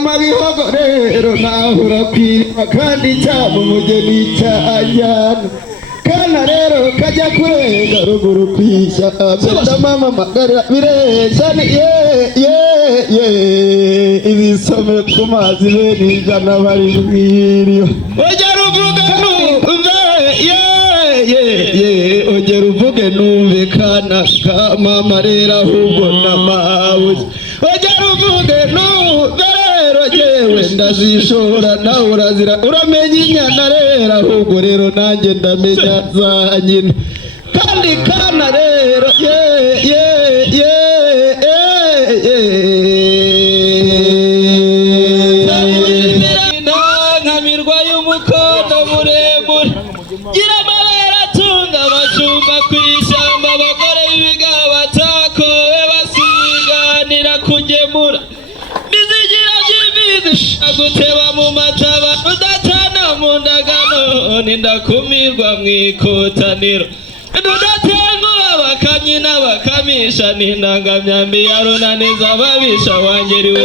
amabihogo rero nahura kwirima kandi cyaba umugeni cyajyana kana rero kajya kurenga ruguru kwisha beta mama magarira bireshya ye ibisome ku mazi bene ijana bari mwiriyo ongera uvuge numve ye ongera uvuge numve kana ka mama rero ahubwo n'amabuye ongera uvuge numve rero jewe ndazishora nawe urazira uramenya inyana rero ahubwo rero nanjye ndamenya za nyina kandi kana rero nkamirwa y'umukondo muremure gira amabere atunga abashumba ku ishyamba abagore b'ibigabo batakowe basiganira kugemura mizigira by'imizi aguteba mu mataba udatana mu ndagano nindakumirwa mu ikotaniro nudatenguha abakamyi n'abakamisha n'indangamyambi ya runaniza ababisha wangeriwe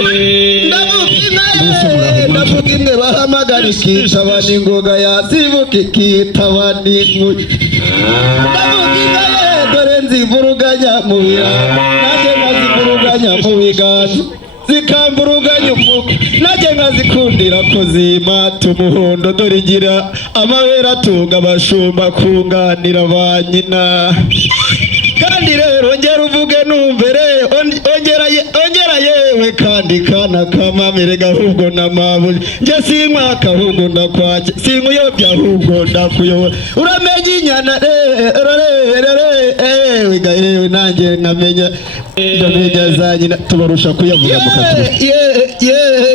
ndavuga imwe bahamagara ikitaba n'ingoga yazibuka ikitaba n'inkuye ndavuga imwe dore nzivuruganya mu biranga nanjye nkazivuruganya mu biganza zikamburuganya umuko nanjye nkazikundira ko zimata umuhondo dore igira amabere atunga abashumba kunganira ba nyina kandi rero ongera uvuge numve ongera yewe kandi kana kamamere gahubwo n'amabuye njye sinkwaka ahubwo ndakwake sinkuyobya ahubwo ndakuyobora uramenya inyana yewe nanjye nkamenya ndamenya za nyina tubarusha kuyavuga mukatubura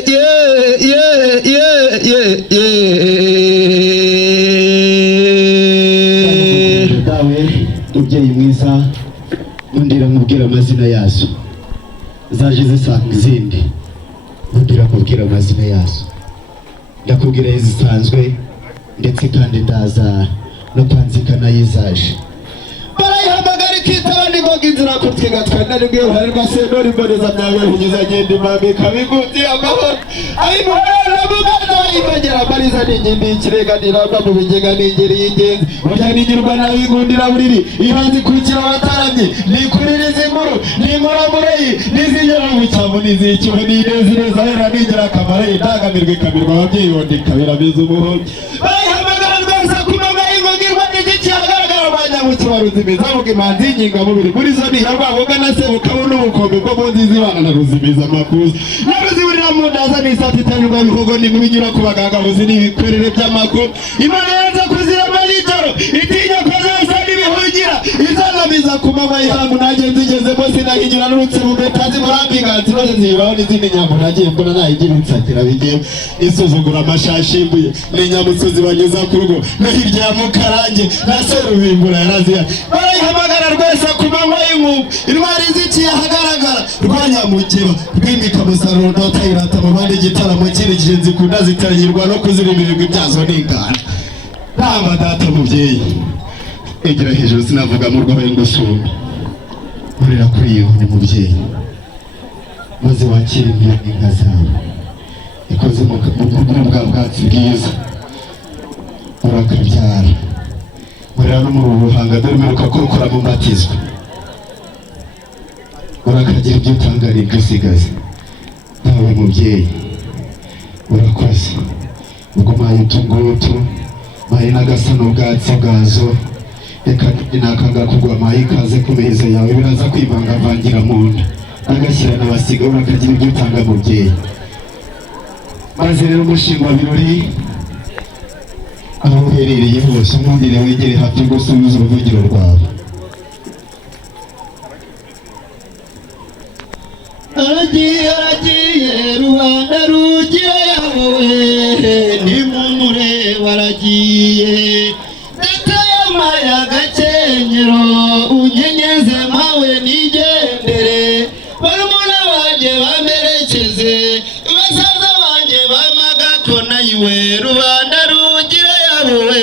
dawe mubyeyi mwiza ndira mubwira amazina yazo zaje zisanga izindi ndira mubwira amazina yazo ndakubwira zisanzwe ndetse kandi ndaza no kwanzika nayizaje barayihamagara ikitaba n'ingoga inzira kutwiga twanari bwe harimo sendori mboneza byawe kugeza ngende mabika biguti amahoro ayimurana mugana ayimagera mariza n'ingindi ikireganira mu bigega n'ingeri y'ingenzi uryanigirwa nawe igundira buriri ibanzi kurikira abataramye nikuririza inkuru n'inkoramurei n'izigera mu cyambu n'izikiwe n'inezireza hera n'ingira akamaro indangamirwa ikamirwa ababyeyi bondi ikabera biza umuhoro barayihamagara rwose kunoga ingogirwa n'igiki hagaragara abanyamukibaruzimiza avuga imanzi y'inkingamubiri muri zo niha rwaboga na sebukabu n'ubukombe bwo mu nziza ibana na ruzimiza amakuza n'aruziburira mu ndaza n'isati itanyurwa bihogo n'ibinyura ku bagagabuzi n'ibikwerere by'amakuru imana yanze kuzirama n'ijoro itinya ko zose n'ibihugira izanamiza ku manywa y'ihangu nanjye nzigezemo sinahigira n'urutsibu mbetazi murambi inganzi zose zibaho n'izindi nyambo nagiye mbona nayigira insatira bigiye isuzugura amashashi imbuye n'inyamusozi banyuza ku rugo no hirya ya mukarange na serubimbura yaraziya barayihamagara rwese ku manywa y'inkubu intwari ziciye ahagaragara rwanyamukeba rwimika musaruro ndotayirata mu bandi igitaramo kirikije nzikunda zitaranyirwa no kuzirimirwa ibyazo n'ingana namba data mubyeyi egera hejuru sinavuga mu rwawe ngusumbi urira kuri iyo ni mubyeyi maze wakira imbyino n'inka zawe ikoze mu bwa bwatsi bwiza urakabyara urira no mu ruhanga dore mperuka kurukora mu mbatizwa urakagira ibyo utangara ibyo usigaze nawe mubyeyi urakoze ubwo maye utungutu maye n'agasa n'ubwatsi bwazo reka nakanga kugwa maye ikaze ku meza yawe biraza kwivangavangira mu nda agashyira n'abasiga urakagira ibyo utanga mubyeyi maze rero umushinga wa birori aho uherereye hose umwundire wegere hafi gusubiza uruvugiro rwawe aragiye rubanda rugira yawe nimumure baragiye datayamaye agakenyero unyenyeze mawe nigendere barumuna banjye bamerekeze basaza banjye bamagako nayiwe rubanda rugira yawe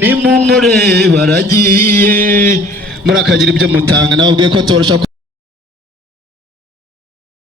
nimumure baragiye murakagira ibyo mutanga nababwiye ko torosha